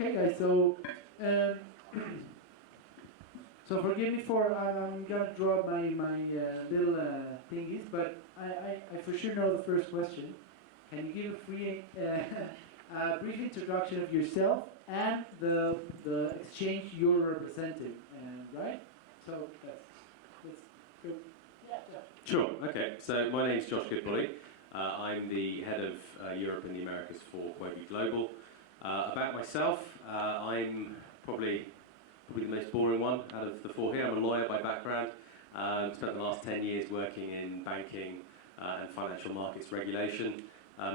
Okay, guys. So forgive me for I'm gonna draw my little thingies, but I for sure know the first question. Can you give a brief introduction of yourself and the exchange you're representing, right? So let's go. Yeah. Sure. Okay. So my name is Josh Goodbody. I'm the head of Europe and the Americas for Huobi Global. About myself, I'm probably the most boring one out of the four here. I'm a lawyer by background. Spent the last 10 years working in banking and financial markets regulation.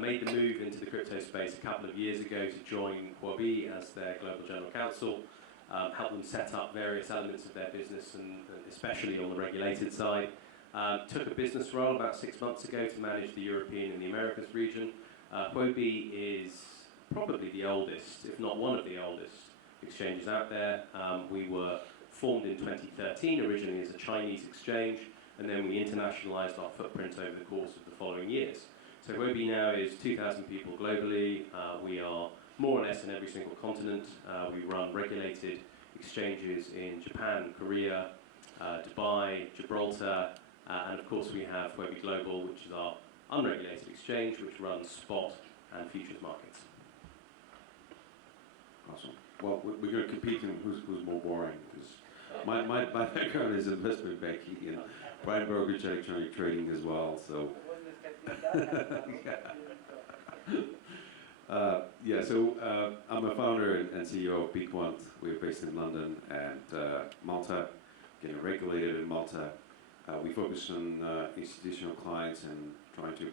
Made the move into the crypto space a couple of years ago to join Huobi as their global general counsel. Help them set up various elements of their business, and especially on the regulated side. Took a business role about 6 months ago to manage the European and the Americas region. Huobi is probably the oldest, if not one of the oldest, exchanges out there. We were formed in 2013, originally as a Chinese exchange, and then we internationalized our footprint over the course of the following years. So Huobi now is 2,000 people globally. We are more or less in every single continent. We run regulated exchanges in Japan, Korea, Dubai, Gibraltar, and of course we have Huobi Global, which is our unregulated exchange, which runs spot and futures markets. Awesome. Well, we're going to compete in who's more boring, because my background is investment banking and prime brokerage, electronic trading as well. So I'm a founder and CEO of Bequant. We're based in London and Malta, getting regulated in Malta. We focus on institutional clients and trying to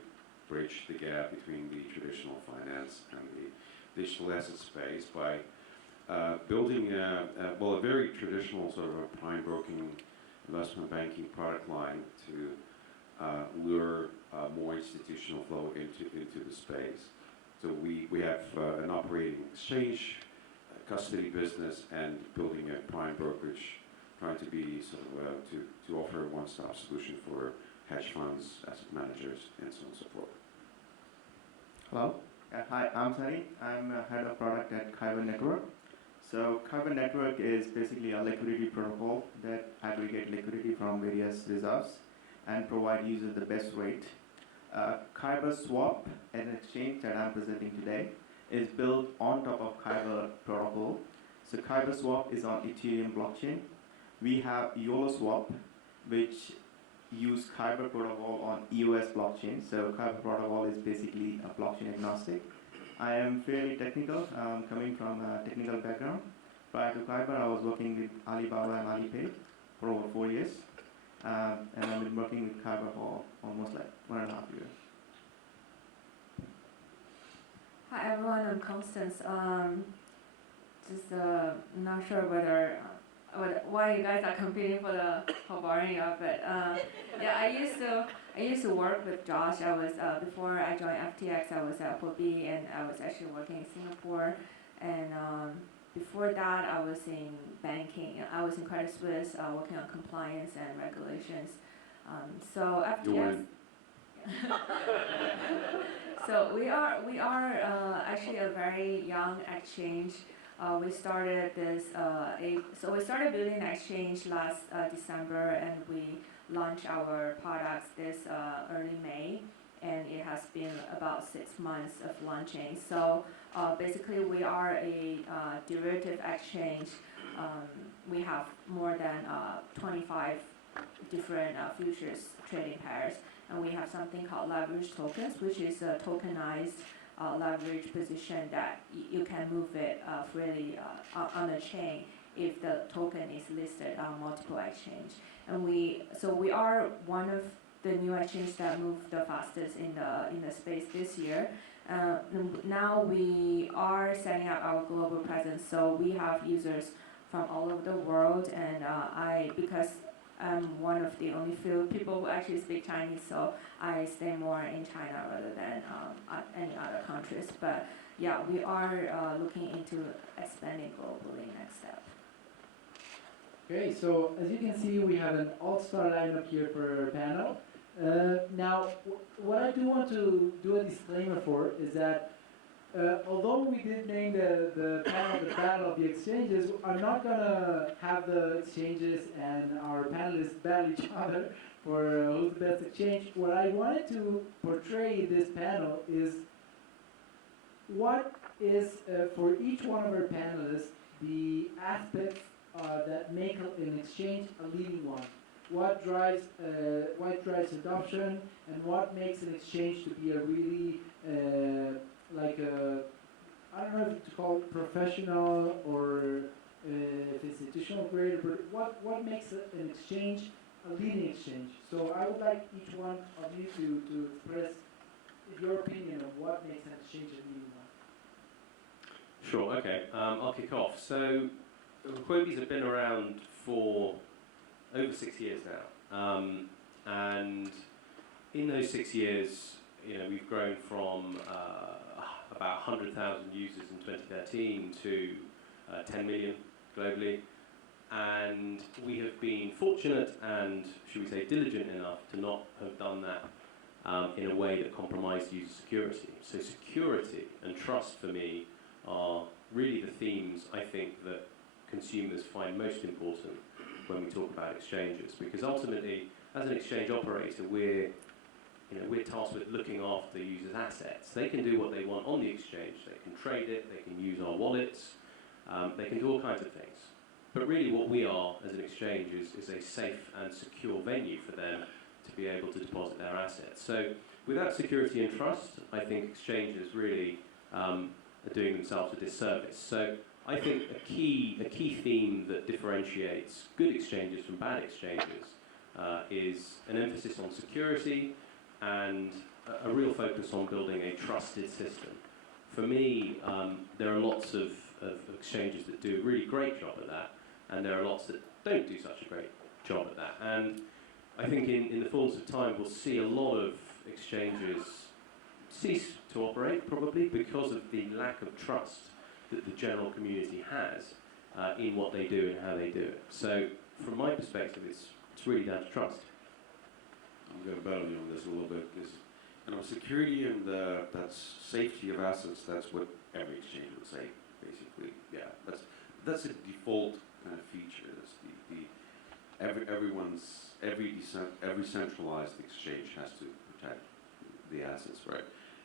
bridge the gap between the traditional finance and the digital asset space by building a very traditional sort of a prime broking investment banking product line to lure more institutional flow into the space. So we have an operating exchange, custody business, and building a prime brokerage, trying to be sort of to offer a one-stop solution for hedge funds, asset managers, and so on and so forth. Hello. Hi, I'm Sunny. I'm head of product at Kyber Network. So Kyber Network is basically a liquidity protocol that aggregates liquidity from various reserves and provide users the best rate. Kyber Swap, an exchange that I'm presenting today, is built on top of Kyber protocol. So Kyber Swap is on Ethereum blockchain. We have YOLO Swap, which use Kyber protocol on EOS blockchain. So Kyber protocol is basically a blockchain agnostic. I am fairly technical, coming from a technical background. Prior to Kyber, I was working with Alibaba and Alipay for over 4 years. And I've been working with Kyber for almost like 1.5 years. Hi everyone, I'm Constance. Just not sure why you guys are competing for borrowing of it. I used to work with Josh. I was before I joined FTX. I was at Huobi and I was actually working in Singapore. And before that, I was in banking. I was in Credit Suisse, working on compliance and regulations. So FTX. So we are actually a very young exchange. We started we started building an exchange last December, and we launched our products this early May, and it has been about 6 months of launching. So basically, we are a derivative exchange. We have more than 25 different futures trading pairs, and we have something called leverage tokens, which is a tokenized leverage position that you can move it freely on the chain if the token is listed on multiple exchange. And we are one of the new exchanges that moved the fastest in the space this year. Now we are setting up our global presence, so we have users from all over the world, and because I'm one of the only few people who actually speak Chinese, so I stay more in China rather than any other countries. But yeah, we are looking into expanding globally next step. Okay, so as you can see, we have an all-star lineup here for our panel. Now, what I do want to do a disclaimer for is that although we did name the panel the Battle of the Exchanges, I'm not gonna have the exchanges and our panelists battle each other for who's the best exchange. What I wanted to portray in this panel is what is, for each one of our panelists, the aspects that make an exchange a leading one. What drives adoption, and what makes an exchange to be a really like a, I don't know if to call it professional or if institutional grade, but what makes an exchange a leading exchange? So I would like each one of you to express your opinion of what makes an exchange a leading one. Sure, okay. I'll kick off. So, Huobi's have been around for over 6 years now. And in those 6 years, we've grown from about 100,000 users in 2013 to 10 million globally. And we have been fortunate and, should we say, diligent enough to not have done that in a way that compromised user security. So security and trust for me are really the themes I think that consumers find most important when we talk about exchanges, because ultimately, as an exchange operator, we're tasked with looking after the user's assets. They can do what they want on the exchange. They can trade it. They can use our wallets. They can do all kinds of things. But really, what we are as an exchange is a safe and secure venue for them to be able to deposit their assets. So, without security and trust, I think exchanges really are doing themselves a disservice. So, I think a key theme that differentiates good exchanges from bad exchanges is an emphasis on security and a real focus on building a trusted system. For me, there are lots of exchanges that do a really great job at that, and there are lots that don't do such a great job at that. And I think in the fullness of time, we'll see a lot of exchanges cease to operate, probably because of the lack of trust that the general community has in what they do and how they do it. So, from my perspective, it's really down to trust. I'm going to bet on you on this a little bit, because security and that's safety of assets. That's what every exchange would say, basically. Yeah, that's a default kind of feature. That's every centralized exchange has to protect the assets, right?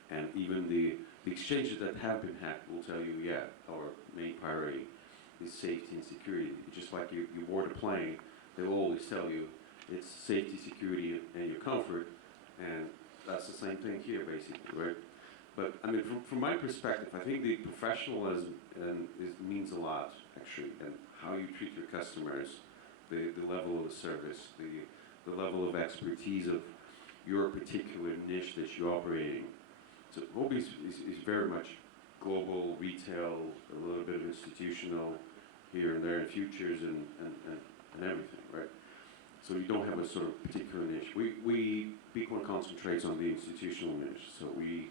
And even the exchanges that have been hacked will tell you, yeah, our main priority is safety and security. Just like you board a plane, they'll always tell you it's safety, security, and your comfort, and that's the same thing here, basically, right? But I mean, from my perspective, I think the professionalism means a lot, actually, and how you treat your customers, the level of the service, the level of expertise of your particular niche that you're operating. So Huobi is very much global, retail, a little bit of institutional here and there, and futures and everything, right? So you don't have a sort of particular niche. Bequant concentrates on the institutional niche, so we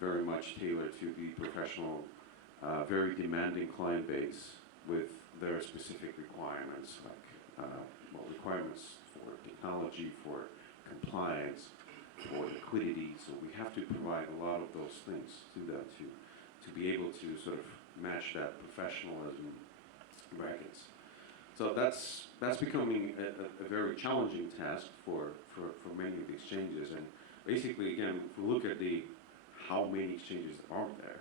very much tailor to the professional, very demanding client base with their specific requirements, like requirements for technology, for compliance, for liquidity. So we have to provide a lot of those things to them to be able to sort of match that professionalism brackets. So that's becoming a very challenging task for many of the exchanges. And basically, again, if we look at how many exchanges are there,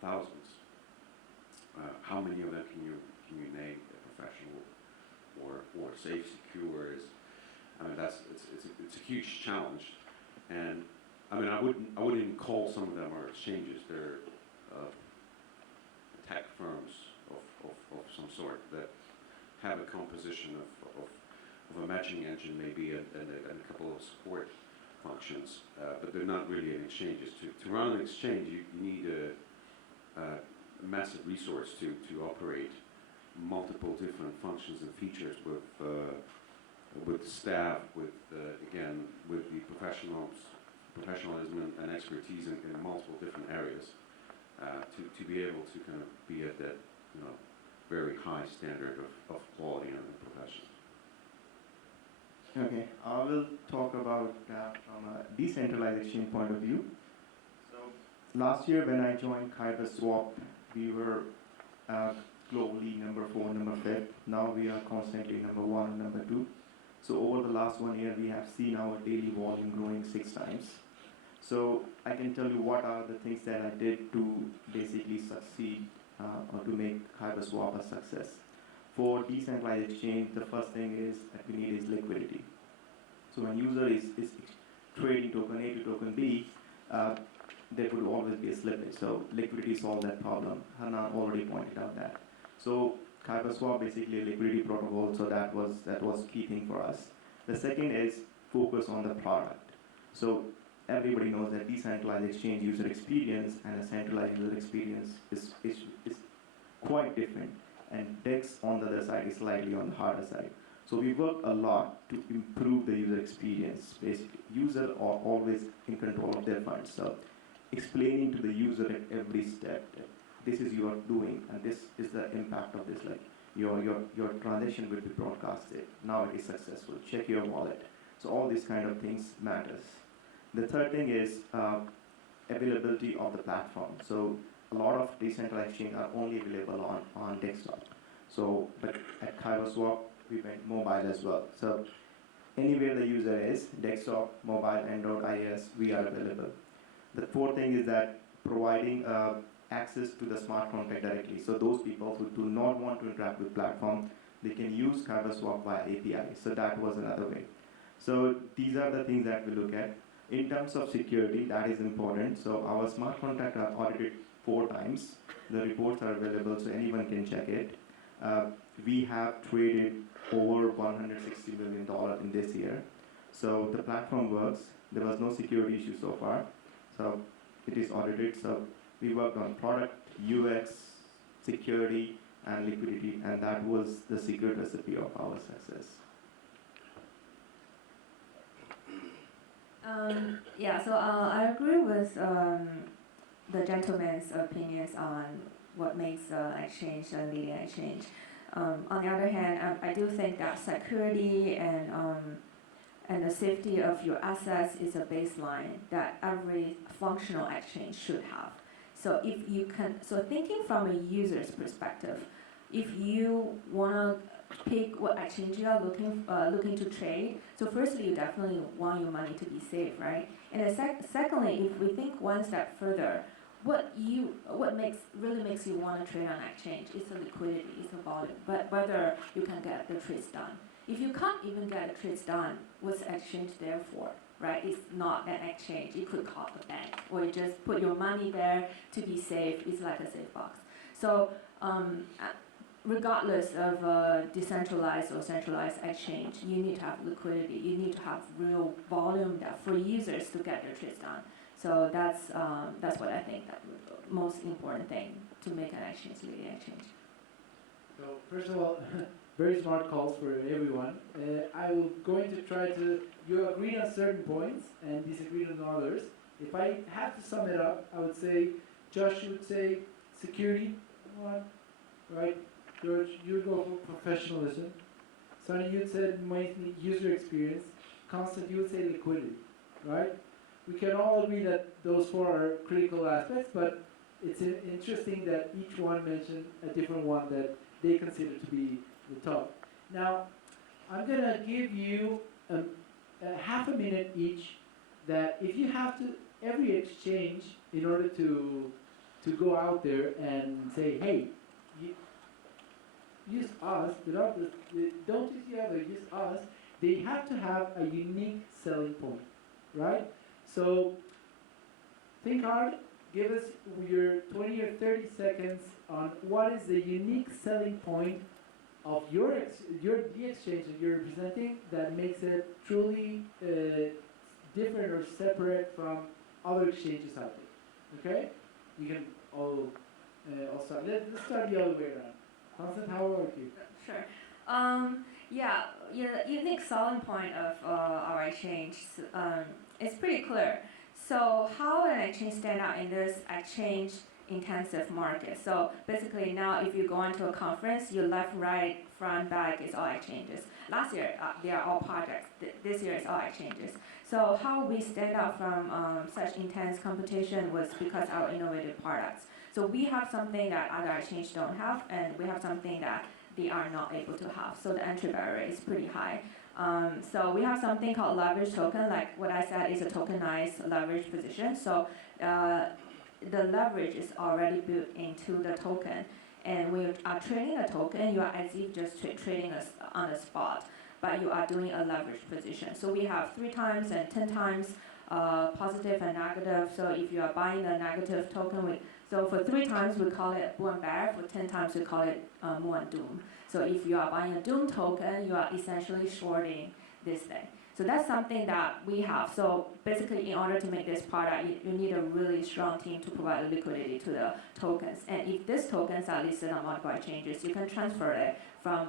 thousands. How many of them can you name a professional or safe, secure? I mean, it's a huge challenge. And I mean, I wouldn't even call some of them our exchanges. They're tech firms of some sort that have a composition of a matching engine, maybe, and a couple of support functions, but they're not really an exchanges. To run an exchange, you need a massive resource to operate multiple different functions and features with staff, with the professionalism and expertise in multiple different areas, to be able to kind of be at that very high standard of quality and profession. Okay, I will talk about from a decentralized exchange point of view. So last year when I joined Kyber Swap, we were globally number 4, number 5. Now we are constantly number 1 and number 2. So over the last 1 year, we have seen our daily volume growing 6 times. So I can tell you what are the things that I did to basically succeed or to make Kyber Swap a success. For decentralized exchange, the first thing is that we need is liquidity. So when user is trading token A to token B, there would always be a slippage. So liquidity solved that problem. Hernan already pointed out that. So Kyber Swap basically a liquidity protocol. So that was key thing for us. The second is focus on the product. So everybody knows that decentralized exchange user experience and a centralized user experience is quite different. And DEX on the other side is slightly on the harder side. So we work a lot to improve the user experience. Basically, users are always in control of their funds. So explaining to the user at every step that this is you are doing and this is the impact of this. Like your transaction will be broadcasted. Now it is successful. Check your wallet. So all these kind of things matters. The third thing is availability of the platform. So a lot of decentralized chains are only available on desktop. So, but at Kyber Swap, we went mobile as well. So anywhere the user is, desktop, mobile, Android, iOS, we are available. The fourth thing is that providing access to the smart contract directly. So those people who do not want to interact with platform, they can use Kyber Swap via API. So that was another way. So these are the things that we look at. In terms of security, that is important. So our smart contract are audited 4 times. The reports are available, so anyone can check it. We have traded over $160 million in this year. So the platform works. There was no security issue so far. So it is audited. So we worked on product, UX, security, and liquidity, and that was the secret recipe of our success. So I agree with the gentleman's opinions on what makes exchange a leading exchange. On the other hand, I do think that security and the safety of your assets is a baseline that every functional exchange should have. So if you can, so thinking from a user's perspective, if you want to pick what exchange you are looking to trade, so firstly, you definitely want your money to be safe, right? And then secondly, if we think one step further, what really makes you want to trade on exchange is the liquidity, is the volume, but whether you can get the trades done. If you can't even get the trades done, what's the exchange there for, right? It's not an exchange. You could call a bank, or you just put your money there to be safe. It's like a safe box. So regardless of decentralized or centralized exchange, you need to have liquidity. You need to have real volume for users to get their trades done. So that's what I think that the most important thing to make an exchange leading exchange. So first of all, very smart calls for everyone. I will going to try to, you agree on certain points and disagree on others. If I have to sum it up, I would say, Josh would say security, one, right? George, you would go for professionalism. Sonny, you said mainly user experience. Constance, you would say liquidity, right? We can all agree that those 4 are critical aspects, but it's interesting that each one mentioned a different one that they consider to be the top. Now, I'm going to give you a half a minute each that if you have to, every exchange, in order to go out there and say, hey, use us, don't use the other, use us, they have to have a unique selling point, right? So think hard, give us your 20 or 30 seconds on what is the unique selling point of the exchange that you're representing that makes it truly different or separate from other exchanges out there. Okay? You can all start. Let's start the other way around. Constance, how about you? Sure. Unique selling point of our exchange is pretty clear. So how an exchange stand out in this exchange intensive market. So basically now if you go into a conference, your left, right, front, back is all exchanges. Last year, they are all projects. This year, it's all exchanges. So how we stand out from such intense competition was because our innovative products. So we have something that other exchanges don't have, and we have something that they are not able to have. So the entry barrier is pretty high. So we have something called leverage token, like what I said is a tokenized leverage position. So the leverage is already built into the token. And when you are trading a token, you are as if just trading on a spot, but you are doing a leverage position. So we have 3 times and 10 times positive and negative. So if you are buying a negative token, so for 3 times we call it bull and bear, for 10 times we call it moon and doom. So if you are buying a doom token, you are essentially shorting this thing. So that's something that we have. So basically, in order to make this product, you need a really strong team to provide liquidity to the tokens. And if these tokens are listed on multiple exchanges, you can transfer it from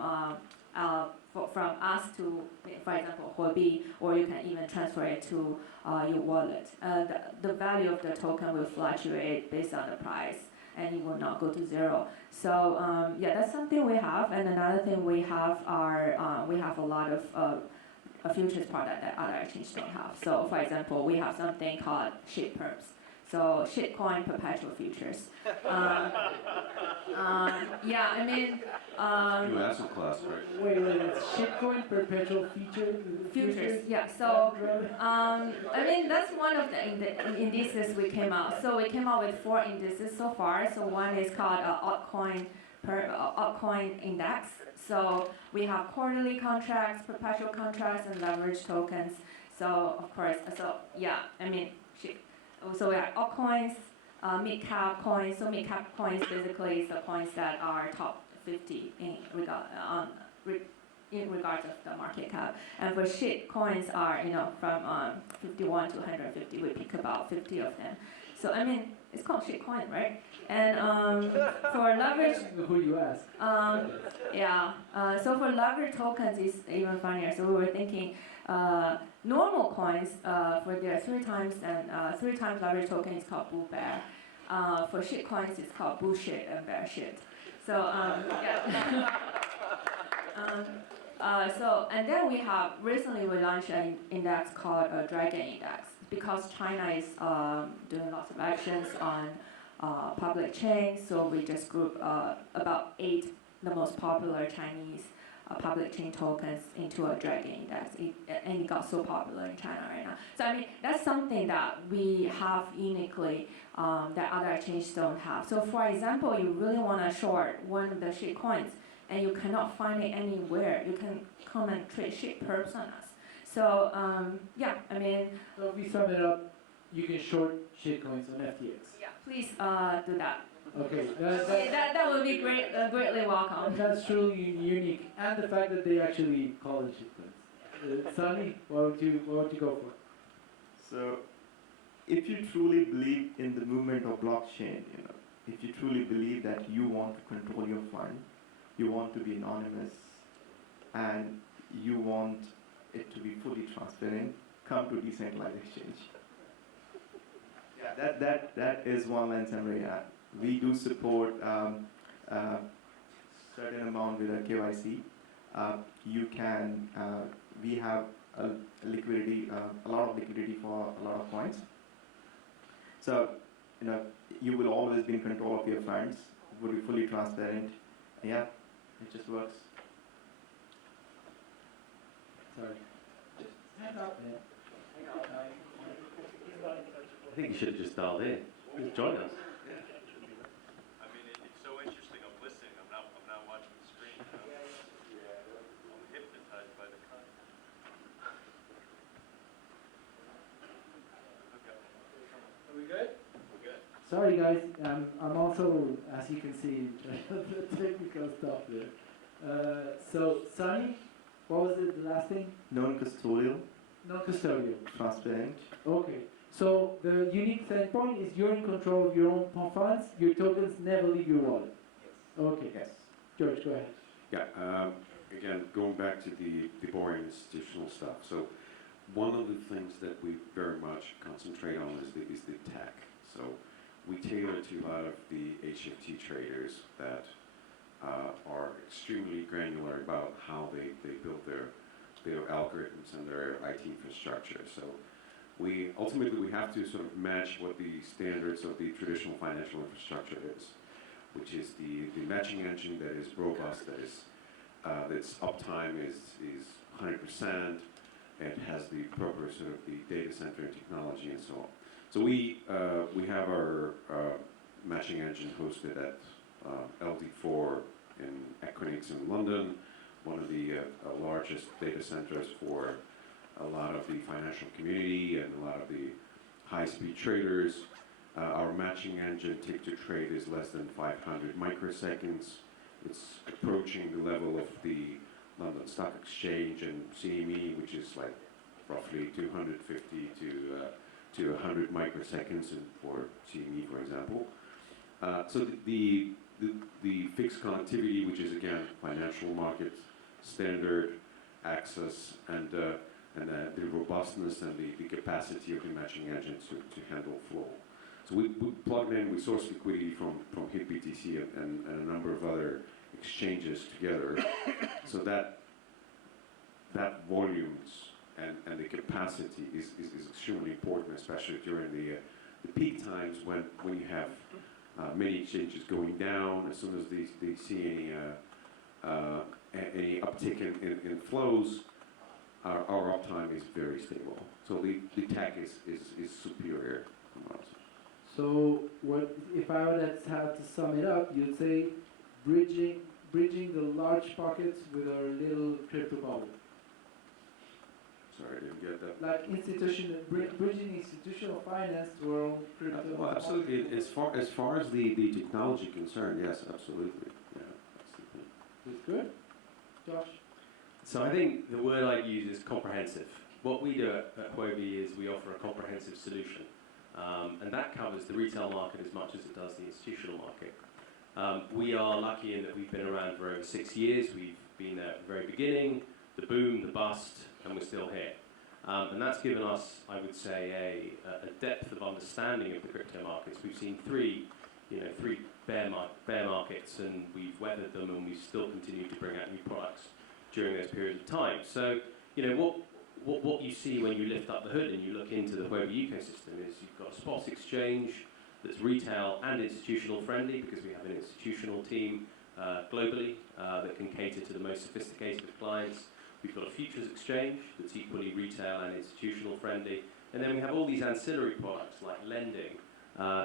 us to, for example, Huobi, or you can even transfer it to your wallet. The value of the token will fluctuate based on the price, and it will not go to zero. So yeah, that's something we have. And another thing we have are we have a lot of a futures product that other exchanges don't have. So for example, we have something called shit perps. So shitcoin perpetual futures. Yeah, I mean. You asked a class, right? Wait, it's shitcoin perpetual Futures, yeah. So, I mean, that's one of the indices we came out. So we came out with 4 indices so far. So one is called altcoin index. So we have quarterly contracts, perpetual contracts, and leverage tokens. So of course, so yeah, I mean, so we have altcoins, mid-cap coins. So mid-cap coins basically is the coins that are top 50 in regards of the market cap. And for shit coins are, from 51 to 150, we pick about 50 of them. So I mean, it's called shit coin, right? And for leverage, who you ask? Yeah. So for leverage tokens, it's even funnier. So we were thinking, normal coins for their 3 times and 3 times leverage token is called bull bear. For shit coins, it's called bullshit and bear shit. So yeah. So and then we have recently we launched an index called Dragon Index because China is doing lots of actions on public chains. So we just grouped about 8 the most popular Chinese public chain tokens into a Dragon Index, and it got so popular in China right now. So I mean that's something that we have uniquely that other exchanges don't have. So for example, you really want to short one of the shit coins, and you cannot find it anywhere. You can come and trade shit perps on us. So yeah, I mean. So if we sum it up, you can short shitcoins on FTX. Yeah, please do that. Okay, That would be greatly welcome. that's truly unique, and the fact that they actually call it shitcoins. Sunny, what would you go for? So, if you truly believe in the movement of blockchain, if you truly believe that you want to control your fund, you want to be anonymous, and you want it to be fully transparent, come to decentralized exchange. Yeah, that is one line summary. We do support certain amount with a KYC. You can. We have a lot of liquidity for a lot of coins. So, you will always be in control of your funds. It will be fully transparent. Yeah, it just works. Sorry. Just stand up, man. I think you should have just dialed in. Just join us. I mean, it's so interesting. I'm listening. I'm not watching the screen. I'm hypnotized by the content. Okay. Are we good? We're good. Sorry guys, I'm also, as you can see, the technical stuff there. So, Sunny, what was it, the last thing? Non-custodial, Non-custodial. transparent. Okay, so the unique selling point is you're in control of your own funds, your tokens never leave your wallet. Okay, Yes. George, go ahead. Yeah, again, going back to the boring institutional stuff. So one of the things that we very much concentrate on is the tech. So we tailor to a lot of the HFT traders that are extremely granular about how they build their algorithms and their IT infrastructure. So we ultimately have to sort of match what the standards of the traditional financial infrastructure is, which is the matching engine that is robust, that is its uptime is 100%, and has the proper sort of the data center technology and so on. So we have our matching engine hosted at LD4 in Equinix in London, one of the largest data centers for a lot of the financial community and a lot of the high-speed traders. Our matching engine tick to trade is less than 500 microseconds. It's approaching the level of the London Stock Exchange and CME, which is like roughly 250 to 100 microseconds for CME, for example. So the fixed connectivity, which is again financial market standard access, and the robustness and the capacity of the matching engine to handle flow. So we plugged in, we sourced liquidity from HitBTC and a number of other exchanges together, so that volumes and the capacity is extremely important, especially during the peak times when you have many exchanges going down. As soon as they see any uptick in flows, our uptime is very stable. So the tech is superior from us. So what if I would have to sum it up? You'd say bridging the large pockets with our little crypto bubble. Sorry, I didn't get that. Like bridging institutional finance to our own crypto. Well, absolutely. As far as the technology concerned, yes, absolutely. Yeah, that's the thing. That's good, Josh. So I think the word I'd use is comprehensive. What we do at Huobi is we offer a comprehensive solution, and that covers the retail market as much as it does the institutional market. We are lucky in that we've been around for over 6 years. We've been there at the very beginning, the boom, the bust, and we're still here. And that's given us, I would say, a depth of understanding of the crypto markets. We've seen three bear markets, and we've weathered them, and we've still continued to bring out new products during those periods of time. So, what you see when you lift up the hood and you look into the Huobi ecosystem is you've got a spot exchange that's retail and institutional friendly, because we have an institutional team globally that can cater to the most sophisticated of clients. We've got a futures exchange that's equally retail and institutional friendly. And then we have all these ancillary products like lending,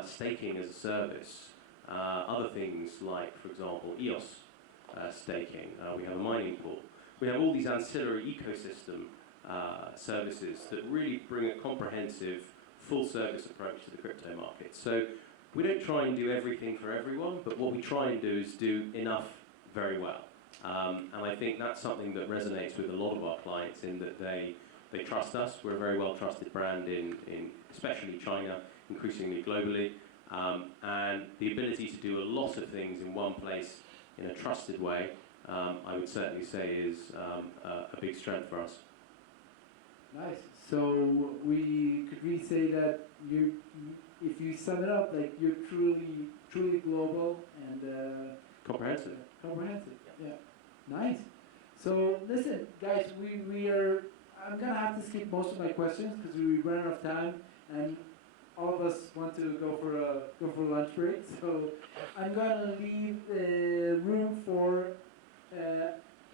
staking as a service, other things like, for example, EOS staking. We have a mining pool. We have all these ancillary ecosystem services that really bring a comprehensive, full-service approach to the crypto market. So we don't try and do everything for everyone, but what we try and do is do enough very well. And I think that's something that resonates with a lot of our clients in that they trust us. We're a very well-trusted brand in especially China, increasingly globally. And the ability to do a lot of things in one place in a trusted way, I would certainly say is a big strength for us. Nice. So we could really say that if you sum it up, like you're truly global and Comprehensive. Comprehensive. Yeah. Nice. So listen, guys, I'm gonna have to skip most of my questions because we ran out of time, and all of us want to go for a lunch break. So I'm gonna leave room for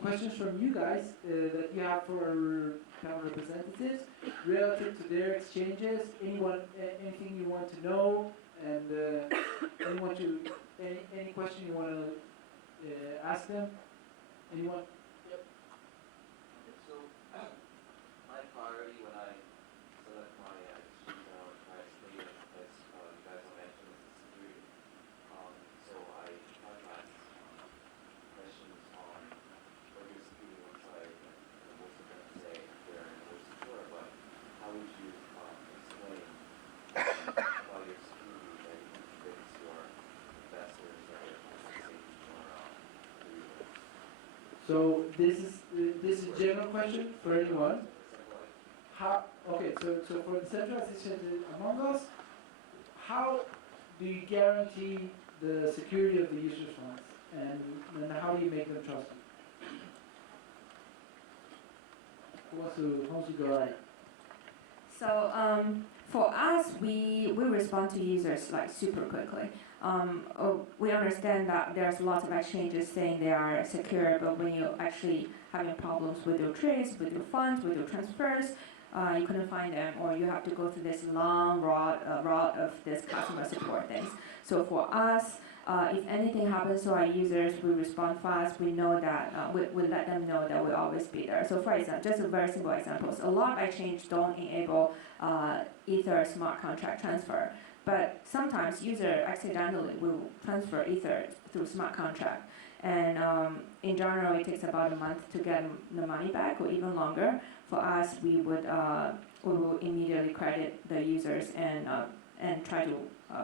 questions from you guys that you have for our panel representatives relative to their exchanges. Anything you want to know, and any question you want to ask them. Anyone? Yep. So my priority when I select my exchange or my state, as you guys have mentioned, is security. So I have asked questions on what your security looks like, and most of them say they're more secure, but how would you explain about your security that you convince your investors that you're safe or So this is a general question for anyone. So for the centralization among us, how do you guarantee the security of the user's funds? And then how do you make them trust you? Who wants to go right? So for us, we respond to users like super quickly. We understand that there's lots of exchanges saying they are secure, but when you actually having problems with your trades, with your funds, with your transfers, you couldn't find them, or you have to go through this long route of this customer support things. So for us, if anything happens to our users, we respond fast. We know that we let them know that we'll always be there. So for example, just a very simple example. So a lot of exchanges don't enable Ether smart contract transfer, but sometimes user accidentally will transfer Ether through smart contract. And in general, it takes about a month to get the money back, or even longer. For us, we will immediately credit the users and try to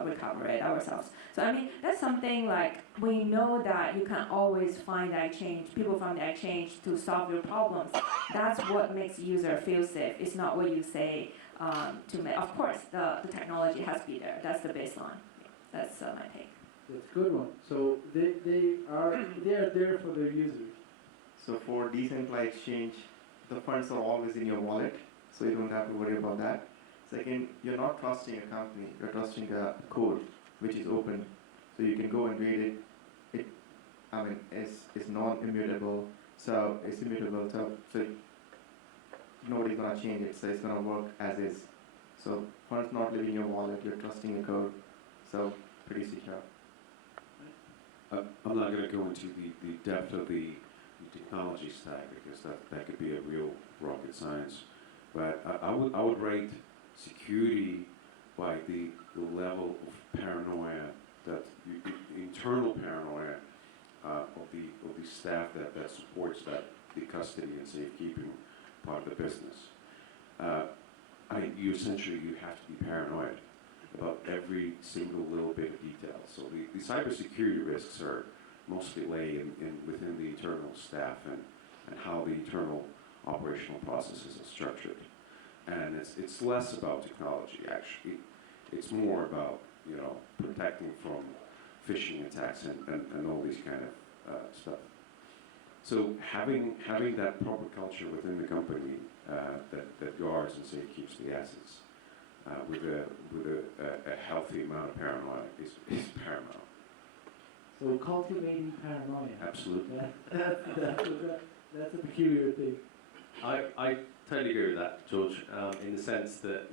recover it ourselves. So I mean, that's something like we know that you can always find the exchange, people from the exchange to solve your problems. That's what makes user feel safe. It's not what you say to make. Of course, the technology has to be there. That's the baseline. That's my take. That's a good one. So they are there for their users. So for decentralized exchange, the funds are always in your wallet, so you don't have to worry about that. Second, you're not trusting a company, you're trusting a code which is open, so you can go and read it. It's non-immutable, so it's immutable, so nobody's gonna change it, so it's gonna work as is. So funds not leaving your wallet, you're trusting the code, so pretty secure. I'm not going to go into the depth of the technology stack because that could be a real rocket science. But I would rate security by the level of paranoia, that internal paranoia of the staff that supports the custody and safekeeping part of the business. You essentially have to be paranoid about every single little bit of detail. So the cybersecurity risks are mostly lay within the internal staff and how the internal operational processes are structured. And it's less about technology, actually. It's more about, protecting from phishing attacks and all these kind of stuff. So having that proper culture within the company that guards and safekeeps the assets with a healthy amount of paranoia is paramount. So cultivating paranoia. Absolutely. That's a peculiar thing. I totally agree with that, George, in the sense that,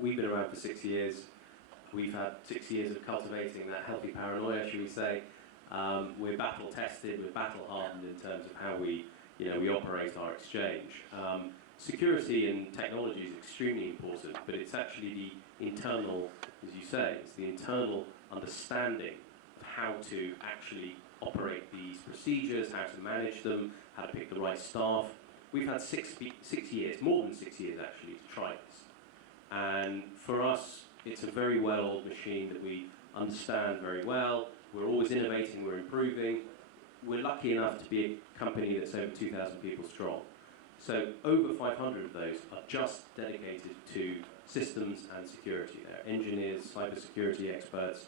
we've been around for 6 years. We've had 6 years of cultivating that healthy paranoia, should we say. We're battle tested, we're battle hardened in terms of how we operate our exchange. Security and technology is extremely important, but it's actually the internal, as you say, it's the internal understanding of how to actually operate these procedures, how to manage them, how to pick the right staff. We've had 6 years, more than 6 years actually, to try this. And for us, it's a very well-oiled machine that we understand very well. We're always innovating, we're improving. We're lucky enough to be a company that's over 2,000 people strong. So over 500 of those are just dedicated to systems and security. They're engineers, cybersecurity experts.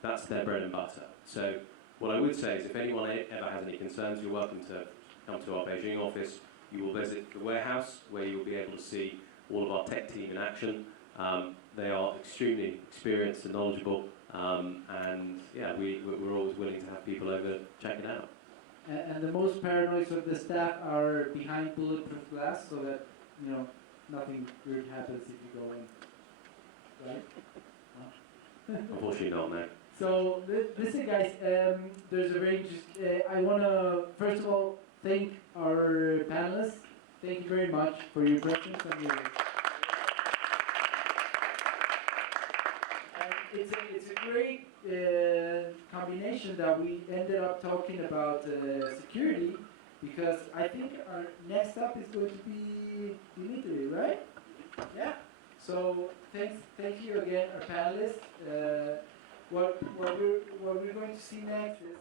That's their bread and butter. So what I would say is if anyone ever has any concerns, you're welcome to come to our Beijing office. You will visit the warehouse where you'll be able to see all of our tech team in action. They are extremely experienced and knowledgeable. And yeah, we're always willing to have people over check it out. And the most paranoid of the staff are behind bulletproof glass, so that nothing weird happens if you go in. Right? Unfortunately not, no. So listen, guys. There's a very interesting. I want to first of all thank our panelists. Thank you very much for your questions and your. It's a great combination that we ended up talking about security, because I think our next up is going to be Dimitri, right? Yeah. So thank you again, our panelists. What we're going to see next is.